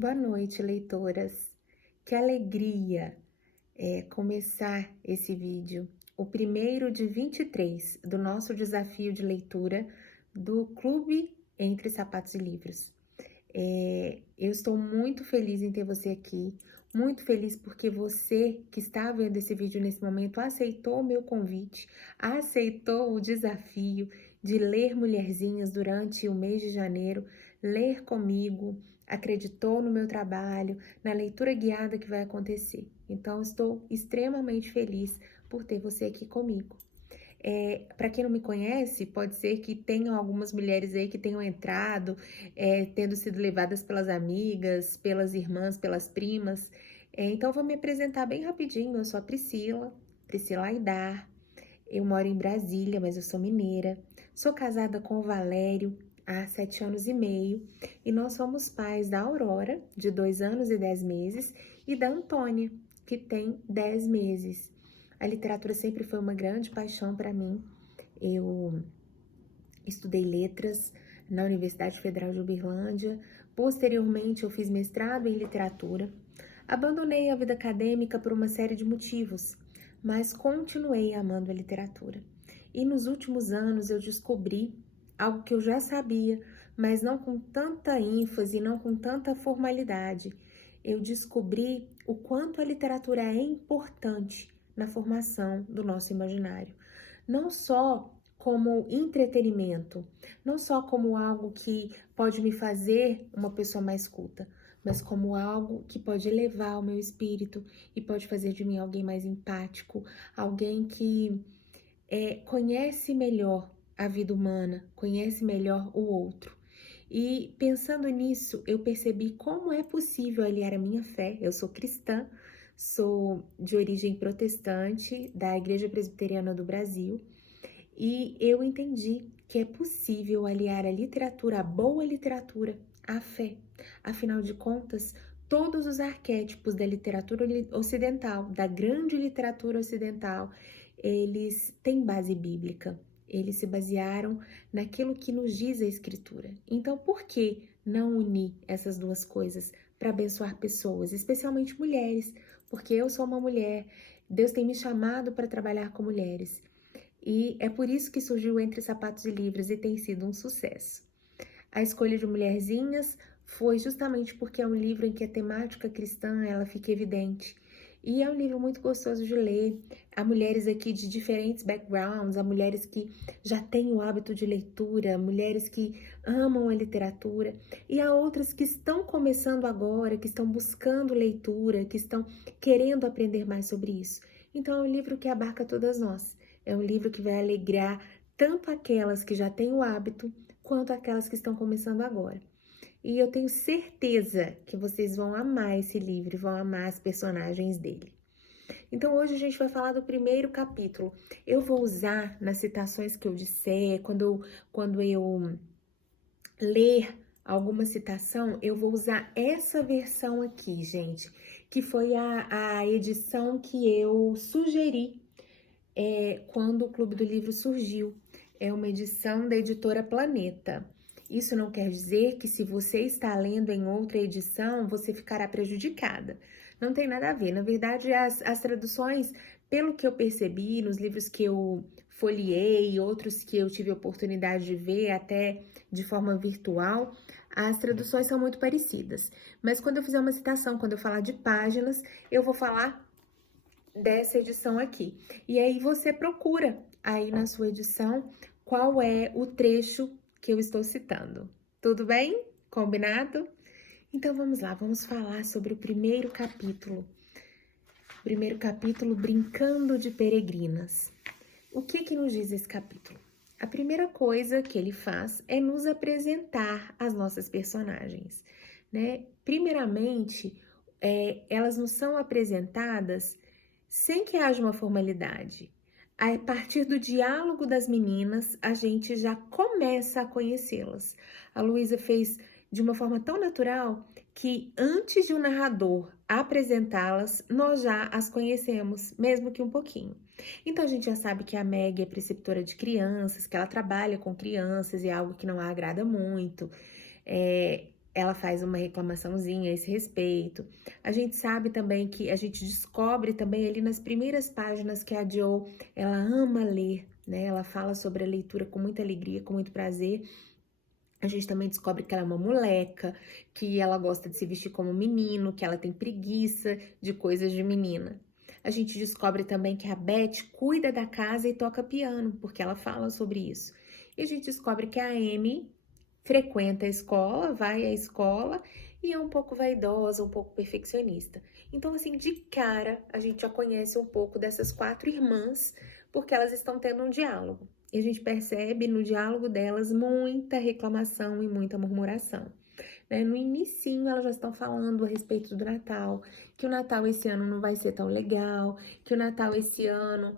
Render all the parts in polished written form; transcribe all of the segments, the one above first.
Boa noite, leitoras. Que alegria começar esse vídeo, o primeiro de 23 do nosso desafio de leitura do Clube Entre Sapatos e Livros. Eu estou muito feliz em ter você aqui, muito feliz porque você que está vendo esse vídeo nesse momento aceitou o meu convite, aceitou o desafio de ler Mulherzinhas durante o mês de janeiro, ler comigo, acreditou no meu trabalho, na leitura guiada que vai acontecer. Então, estou extremamente feliz por ter você aqui comigo. Para quem não me conhece, pode ser que tenham algumas mulheres aí que tenham entrado, tendo sido levadas pelas amigas, pelas irmãs, pelas primas. Então, vou me apresentar bem rapidinho. Eu sou a Priscila, Priscila Aidar. Eu moro em Brasília, mas eu sou mineira. Sou casada com o Valério há 7 anos e meio. E nós somos pais da Aurora, de 2 anos e 10 meses, e da Antônia, que tem 10 meses. A literatura sempre foi uma grande paixão para mim. Eu estudei letras na Universidade Federal de Uberlândia. Posteriormente, eu fiz mestrado em literatura. Abandonei a vida acadêmica por uma série de motivos, mas continuei amando a literatura. E nos últimos anos eu descobri algo que eu já sabia, mas não com tanta ênfase, não com tanta formalidade. Eu descobri o quanto a literatura é importante na formação do nosso imaginário. Não só como entretenimento, não só como algo que pode me fazer uma pessoa mais culta, mas como algo que pode elevar o meu espírito e pode fazer de mim alguém mais empático, alguém que conhece melhor a vida humana, conhece melhor o outro. E pensando nisso, eu percebi como é possível aliar a minha fé. Eu sou cristã, sou de origem protestante, da Igreja Presbiteriana do Brasil, e eu entendi que é possível aliar a literatura, a boa literatura, à fé. Afinal de contas, todos os arquétipos da literatura ocidental, da grande literatura ocidental, eles têm base bíblica. Eles se basearam naquilo que nos diz a Escritura. Então, por que não unir essas duas coisas para abençoar pessoas, especialmente mulheres? Porque eu sou uma mulher, Deus tem me chamado para trabalhar com mulheres. E é por isso que surgiu Entre Sapatos e Livros e tem sido um sucesso. A escolha de Mulherzinhas foi justamente porque é um livro em que a temática cristã ela fica evidente. E é um livro muito gostoso de ler. Há mulheres aqui de diferentes backgrounds, há mulheres que já têm o hábito de leitura, mulheres que amam a literatura, e há outras que estão começando agora, que estão buscando leitura, que estão querendo aprender mais sobre isso. Então é um livro que abarca todas nós. É um livro que vai alegrar tanto aquelas que já têm o hábito, quanto aquelas que estão começando agora. E eu tenho certeza que vocês vão amar esse livro, vão amar as personagens dele. Então hoje a gente vai falar do primeiro capítulo. Eu vou usar nas citações que eu disser, quando eu ler alguma citação, eu vou usar essa versão aqui, gente, que foi a edição que eu sugeri quando o Clube do Livro surgiu. É uma edição da editora Planeta. Isso não quer dizer que se você está lendo em outra edição, você ficará prejudicada. Não tem nada a ver. Na verdade, as traduções, pelo que eu percebi nos livros que eu folheei, outros que eu tive a oportunidade de ver até de forma virtual, as traduções são muito parecidas. Mas quando eu fizer uma citação, quando eu falar de páginas, eu vou falar dessa edição aqui. E aí você procura aí na sua edição qual é o trecho que eu estou citando. Tudo bem? Combinado? Então vamos lá, vamos falar sobre o primeiro capítulo. O primeiro capítulo, Brincando de Peregrinas. O que nos diz esse capítulo? A primeira coisa que ele faz é nos apresentar as nossas personagens, né? Primeiramente, elas nos são apresentadas sem que haja uma formalidade. A partir do diálogo das meninas, a gente já começa a conhecê-las. A Luísa fez de uma forma tão natural que antes de o narrador apresentá-las, nós já as conhecemos, mesmo que um pouquinho. Então a gente já sabe que a Meg é preceptora de crianças, que ela trabalha com crianças e é algo que não a agrada muito. ela faz uma reclamaçãozinha a esse respeito. A gente sabe também que a gente descobre também ali nas primeiras páginas que a Jo, ela ama ler, né? Ela fala sobre a leitura com muita alegria, com muito prazer. A gente também descobre que ela é uma moleca, que ela gosta de se vestir como menino, que ela tem preguiça de coisas de menina. A gente descobre também que a Beth cuida da casa e toca piano, porque ela fala sobre isso. E a gente descobre que a Amy frequenta a escola, vai à escola e é um pouco vaidosa, um pouco perfeccionista. Então, assim, de cara, a gente já conhece um pouco dessas 4 irmãs, porque elas estão tendo um diálogo. E a gente percebe no diálogo delas muita reclamação e muita murmuração. Né? No inicinho, elas já estão falando a respeito do Natal, que o Natal esse ano não vai ser tão legal, que o Natal esse ano...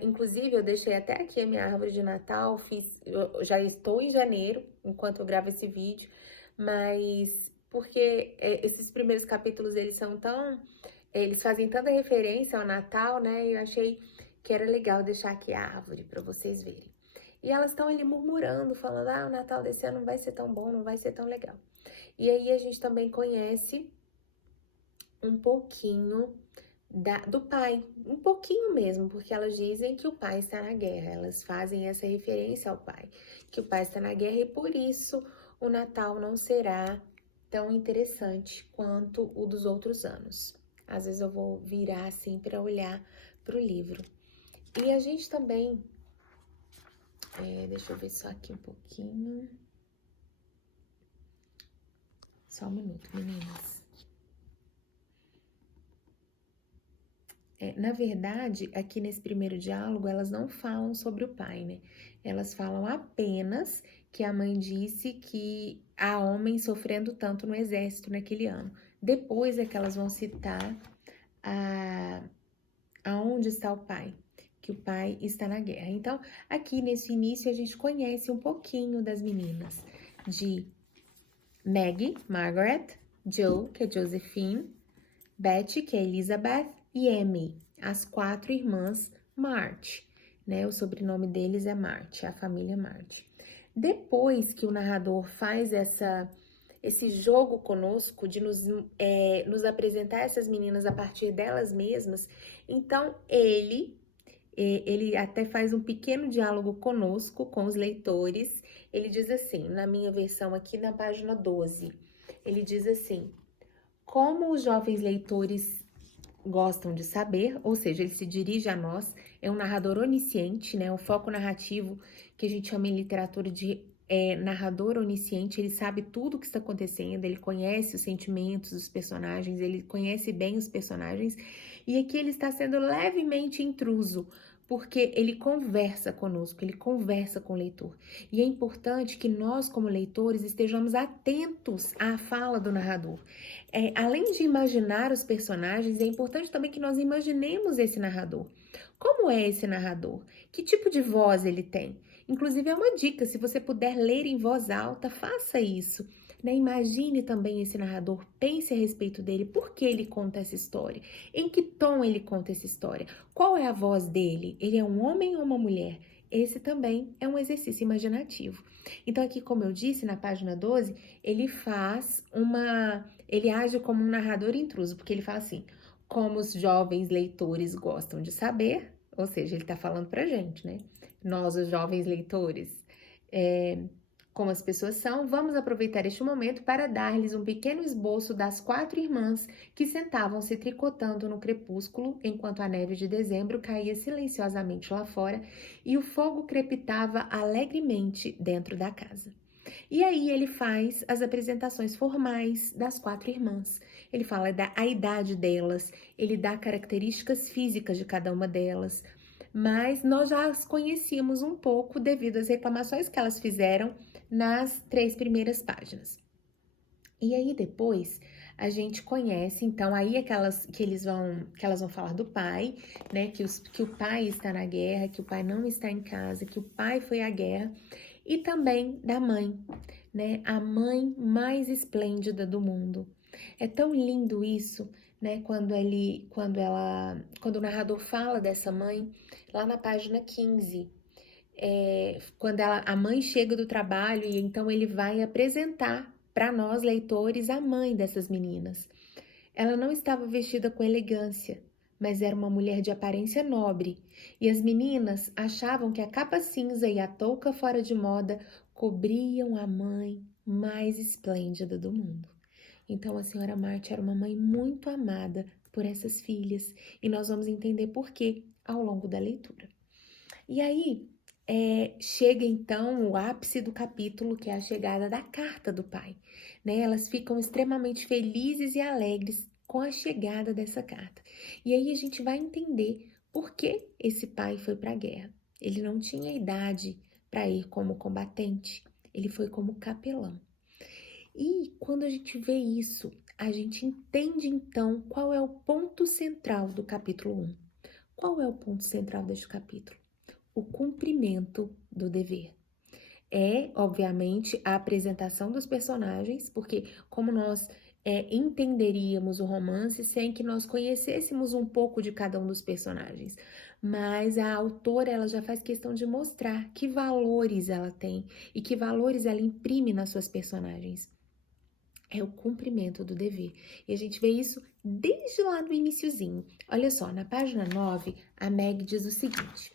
Inclusive, eu deixei até aqui a minha árvore de Natal, eu já estou em janeiro, enquanto eu gravo esse vídeo, mas porque esses primeiros capítulos, eles fazem tanta referência ao Natal, né? Eu achei que era legal deixar aqui a árvore para vocês verem. E elas estão ali murmurando, falando, o Natal desse ano não vai ser tão bom, não vai ser tão legal. E aí a gente também conhece um pouquinho do pai, um pouquinho mesmo, porque elas dizem que o pai está na guerra, elas fazem essa referência ao pai, que o pai está na guerra e por isso o Natal não será tão interessante quanto o dos outros anos. Às vezes eu vou virar assim para olhar para o livro. E a gente também, deixa eu ver só aqui um pouquinho. Só um minuto, meninas. Na verdade, aqui nesse primeiro diálogo, elas não falam sobre o pai, né? Elas falam apenas que a mãe disse que há homens sofrendo tanto no exército naquele ano. Depois é que elas vão citar aonde está o pai, que o pai está na guerra. Então, aqui nesse início, a gente conhece um pouquinho das meninas, de Maggie, Margaret, Jo, que é Josephine, Betty, que é Elizabeth, e Amy, as 4 irmãs March, né? O sobrenome deles é March, a família March. Depois que o narrador faz esse jogo conosco de nos apresentar essas meninas a partir delas mesmas, então ele até faz um pequeno diálogo conosco, com os leitores. Ele diz assim, na minha versão aqui na página 12, ele diz assim: como os jovens leitores gostam de saber, ou seja, ele se dirige a nós, é um narrador onisciente, né? O foco narrativo que a gente chama em literatura de narrador onisciente, ele sabe tudo o que está acontecendo, ele conhece os sentimentos dos personagens, ele conhece bem os personagens, e aqui ele está sendo levemente intruso, porque ele conversa conosco, ele conversa com o leitor. E é importante que nós, como leitores, estejamos atentos à fala do narrador. Além de imaginar os personagens, é importante também que nós imaginemos esse narrador. Como é esse narrador? Que tipo de voz ele tem? Inclusive, é uma dica, se você puder ler em voz alta, faça isso. Né? Imagine também esse narrador, pense a respeito dele, por que ele conta essa história? Em que tom ele conta essa história? Qual é a voz dele? Ele é um homem ou uma mulher? Esse também é um exercício imaginativo. Então, aqui, como eu disse, na página 12, ele age como um narrador intruso, porque ele fala assim, como os jovens leitores gostam de saber, ou seja, ele está falando pra gente, né? Nós, os jovens leitores, como as pessoas são, vamos aproveitar este momento para dar-lhes um pequeno esboço das 4 irmãs que sentavam se tricotando no crepúsculo, enquanto a neve de dezembro caía silenciosamente lá fora e o fogo crepitava alegremente dentro da casa. E aí ele faz as apresentações formais das 4 irmãs. Ele fala a idade delas, ele dá características físicas de cada uma delas, mas nós já as conhecíamos um pouco devido às reclamações que elas fizeram nas 3 primeiras páginas. E aí depois a gente conhece, então aí que elas vão falar do pai, né, que o pai está na guerra, que o pai não está em casa, que o pai foi à guerra, e também da mãe, né, a mãe mais esplêndida do mundo. É tão lindo isso, né, quando o narrador fala dessa mãe, lá na página 15, quando a mãe chega do trabalho e então ele vai apresentar para nós, leitores, a mãe dessas meninas. Ela não estava vestida com elegância, mas era uma mulher de aparência nobre, e as meninas achavam que a capa cinza e a touca fora de moda cobriam a mãe mais esplêndida do mundo. Então, a senhora Marty era uma mãe muito amada por essas filhas, e nós vamos entender por quê ao longo da leitura. E aí, chega então o ápice do capítulo, que é a chegada da carta do pai, né? Elas ficam extremamente felizes e alegres com a chegada dessa carta. E aí a gente vai entender por que esse pai foi para a guerra. Ele não tinha idade para ir como combatente, ele foi como capelão. E quando a gente vê isso, a gente entende então qual é o ponto central do capítulo 1. Qual é o ponto central deste capítulo? O cumprimento do dever. É, obviamente, a apresentação dos personagens, porque como nós entenderíamos o romance sem que nós conhecêssemos um pouco de cada um dos personagens. Mas a autora, ela já faz questão de mostrar que valores ela tem e que valores ela imprime nas suas personagens. É o cumprimento do dever. E a gente vê isso desde lá no iniciozinho. Olha só, na página 9, a Meg diz o seguinte: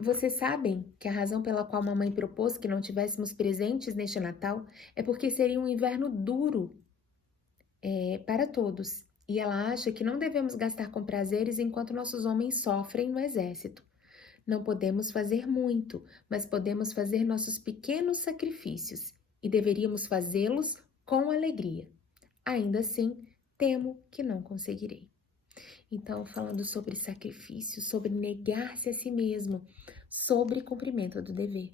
vocês sabem que a razão pela qual mamãe propôs que não tivéssemos presentes neste Natal é porque seria um inverno duro para todos. E ela acha que não devemos gastar com prazeres enquanto nossos homens sofrem no exército. Não podemos fazer muito, mas podemos fazer nossos pequenos sacrifícios e deveríamos fazê-los com alegria. Ainda assim, temo que não conseguirei. Então, falando sobre sacrifício, sobre negar-se a si mesmo, sobre cumprimento do dever.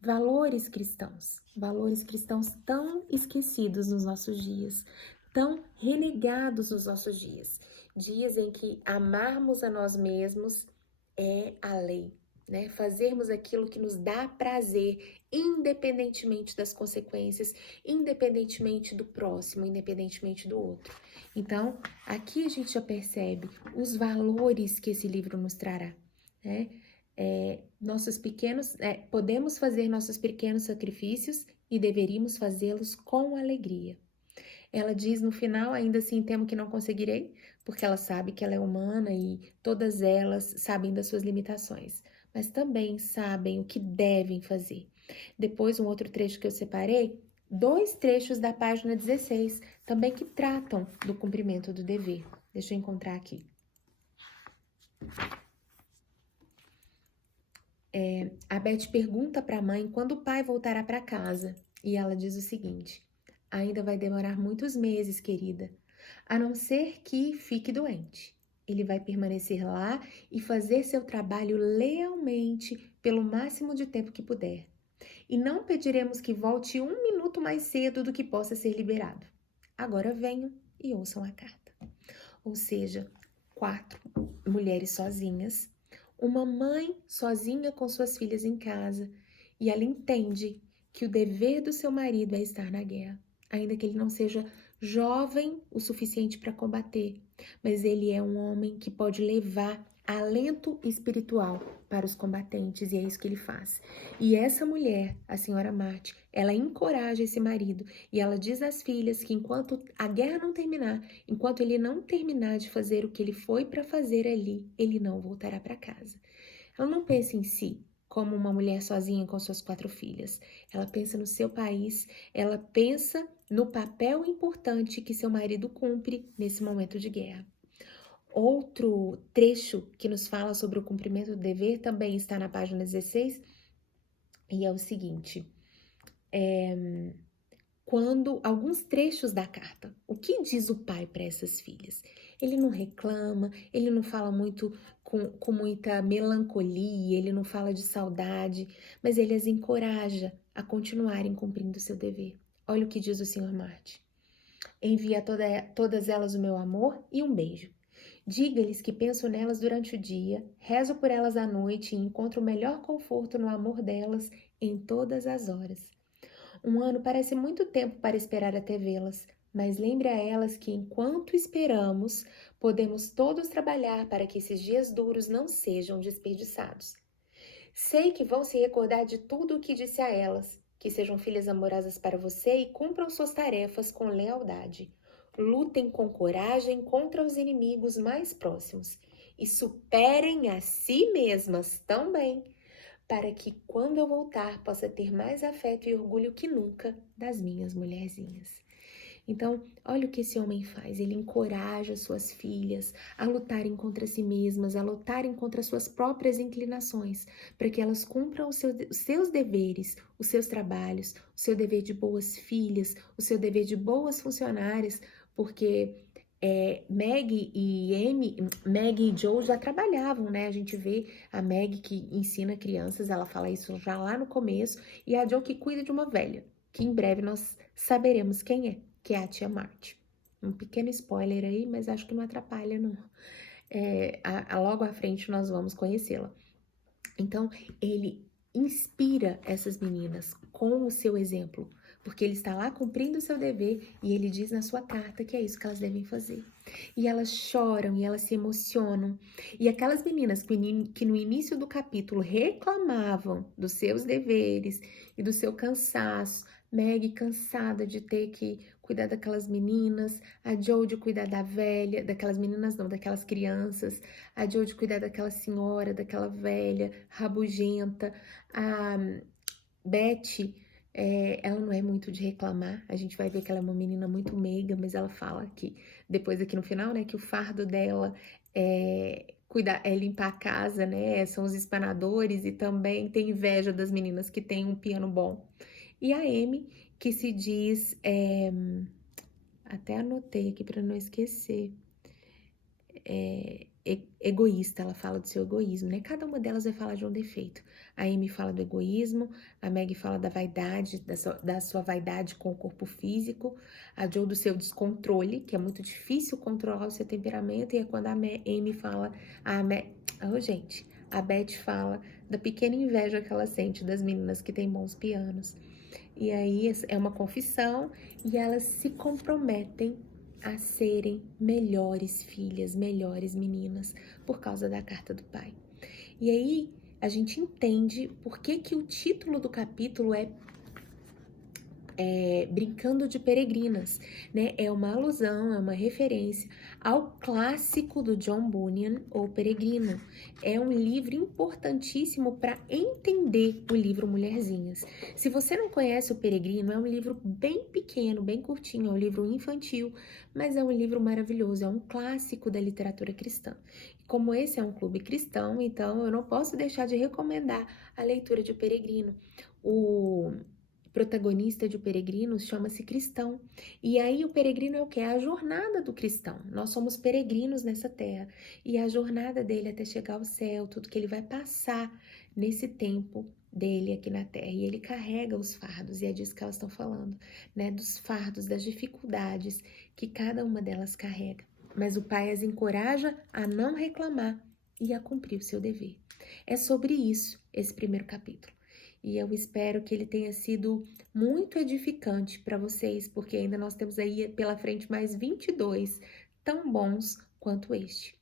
Valores cristãos tão esquecidos nos nossos dias, tão renegados nos nossos dias. Dias em que amarmos a nós mesmos é a lei, né? Fazermos aquilo que nos dá prazer, independentemente das consequências, independentemente do próximo, independentemente do outro. Então, aqui a gente já percebe os valores que esse livro nos trará, né? Podemos fazer nossos pequenos sacrifícios e deveríamos fazê-los com alegria. Ela diz no final, ainda assim temo que não conseguirei, porque ela sabe que ela é humana e todas elas sabem das suas limitações, mas também sabem o que devem fazer. Depois, um outro trecho que eu separei, 2 trechos da página 16, também que tratam do cumprimento do dever. Deixa eu encontrar aqui. A Beth pergunta para a mãe quando o pai voltará para casa, e ela diz o seguinte: ainda vai demorar muitos meses, querida, a não ser que fique doente. Ele vai permanecer lá e fazer seu trabalho lealmente pelo máximo de tempo que puder. E não pediremos que volte 1 minuto mais cedo do que possa ser liberado. Agora venham e ouçam a carta. Ou seja, 4 mulheres sozinhas, uma mãe sozinha com suas filhas em casa, e ela entende que o dever do seu marido é estar na guerra, ainda que ele não seja jovem o suficiente para combater, mas ele é um homem que pode levar alento espiritual para os combatentes, e é isso que ele faz. E essa mulher, a senhora Marty, ela encoraja esse marido, e ela diz às filhas que enquanto a guerra não terminar, enquanto ele não terminar de fazer o que ele foi para fazer ali, ele não voltará para casa. Ela não pensa em si como uma mulher sozinha com suas 4 filhas. Ela pensa no seu país, ela pensa no papel importante que seu marido cumpre nesse momento de guerra. Outro trecho que nos fala sobre o cumprimento do dever também está na página 16, e é o seguinte: quando alguns trechos da carta, o que diz o pai para essas filhas? Ele não reclama, ele não fala muito com muita melancolia, ele não fala de saudade, mas ele as encoraja a continuarem cumprindo seu dever. Olha o que diz o Sr. Marty: envia a todas elas o meu amor e um beijo. Diga-lhes que penso nelas durante o dia, rezo por elas à noite e encontro o melhor conforto no amor delas em todas as horas. Um ano parece muito tempo para esperar até vê-las, mas lembre a elas que enquanto esperamos, podemos todos trabalhar para que esses dias duros não sejam desperdiçados. Sei que vão se recordar de tudo o que disse a elas, que sejam filhas amorosas para você e cumpram suas tarefas com lealdade. Lutem com coragem contra os inimigos mais próximos e superem a si mesmas também, para que quando eu voltar possa ter mais afeto e orgulho que nunca das minhas mulherzinhas. Então, olha o que esse homem faz. Ele encoraja suas filhas a lutarem contra si mesmas, a lutarem contra suas próprias inclinações, para que elas cumpram os seus deveres, os seus trabalhos, o seu dever de boas filhas, o seu dever de boas funcionárias, porque Maggie e Joe já trabalhavam, né? A gente vê a Maggie que ensina crianças, ela fala isso já lá no começo, e a Joe que cuida de uma velha, que em breve nós saberemos quem é, que é a tia Marty. Um pequeno spoiler aí, mas acho que não atrapalha, não. Logo à frente nós vamos conhecê-la. Então, ele inspira essas meninas com o seu exemplo, porque ele está lá cumprindo o seu dever e ele diz na sua carta que é isso que elas devem fazer. E elas choram e elas se emocionam. E aquelas meninas que no início do capítulo reclamavam dos seus deveres e do seu cansaço, Maggie cansada de ter que cuidar daquelas meninas, a Joe de cuidar da velha, daquelas meninas não, daquelas crianças, a Joe de cuidar daquela senhora, daquela velha, rabugenta, a Betty, ela não é muito de reclamar, a gente vai ver que ela é uma menina muito meiga, mas ela fala que, depois aqui no final, né, que o fardo dela é limpar a casa, né, são os espanadores e também tem inveja das meninas que têm um piano bom. E a Amy, que se diz, até anotei aqui para não esquecer, egoísta, ela fala do seu egoísmo, né? Cada uma delas vai falar de um defeito. A Amy fala do egoísmo, a Maggie fala da vaidade, da sua vaidade com o corpo físico, a Joe do seu descontrole, que é muito difícil controlar o seu temperamento, e é quando a Amy fala, a Beth fala da pequena inveja que ela sente das meninas que têm bons pianos. E aí é uma confissão e elas se comprometem a serem melhores filhas, melhores meninas, por causa da carta do pai. E aí a gente entende por que o título do capítulo é Brincando de Peregrinas, né? É uma alusão, é uma referência ao clássico do John Bunyan, O Peregrino. É um livro importantíssimo para entender o livro Mulherzinhas. Se você não conhece O Peregrino, é um livro bem pequeno, bem curtinho, é um livro infantil, mas é um livro maravilhoso, é um clássico da literatura cristã. Como esse é um clube cristão, então eu não posso deixar de recomendar a leitura de O Peregrino. O protagonista de O Peregrino chama-se Cristão. E aí o peregrino é o quê? É a jornada do cristão. Nós somos peregrinos nessa terra. E a jornada dele até chegar ao céu, tudo que ele vai passar nesse tempo dele aqui na terra. E ele carrega os fardos, e é disso que elas estão falando, né? Dos fardos, das dificuldades que cada uma delas carrega. Mas o pai as encoraja a não reclamar e a cumprir o seu dever. É sobre isso esse primeiro capítulo. E eu espero que ele tenha sido muito edificante para vocês, porque ainda nós temos aí pela frente mais 22 tão bons quanto este.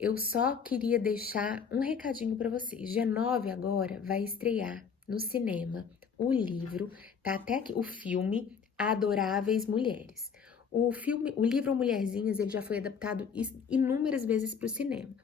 Eu só queria deixar um recadinho para vocês. Dia 9 agora vai estrear no cinema o livro, tá até aqui, o filme Adoráveis Mulheres. O livro Mulherzinhas, ele já foi adaptado inúmeras vezes para o cinema.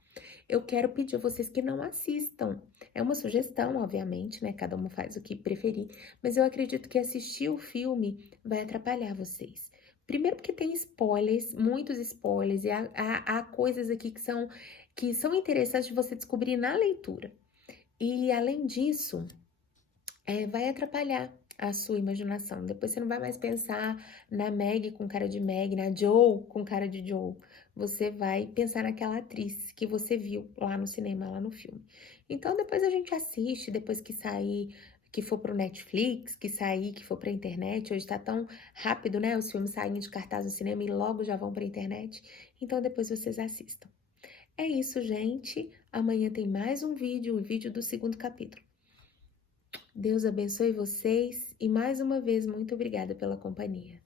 Eu quero pedir a vocês que não assistam. É uma sugestão, obviamente, né? Cada uma faz o que preferir, mas eu acredito que assistir o filme vai atrapalhar vocês. Primeiro porque tem spoilers, muitos spoilers, e há coisas aqui que são interessantes de você descobrir na leitura. E, além disso, vai atrapalhar a sua imaginação. Depois você não vai mais pensar na Maggie com cara de Maggie, na Joe com cara de Joe. Você vai pensar naquela atriz que você viu lá no cinema, lá no filme. Então depois a gente assiste, depois que sair, que for pro Netflix, que for pra internet. Hoje tá tão rápido, né? Os filmes saem de cartaz no cinema e logo já vão pra internet. Então depois vocês assistam. É isso, gente. Amanhã tem mais um vídeo, o vídeo do segundo capítulo. Deus abençoe vocês e mais uma vez, muito obrigada pela companhia.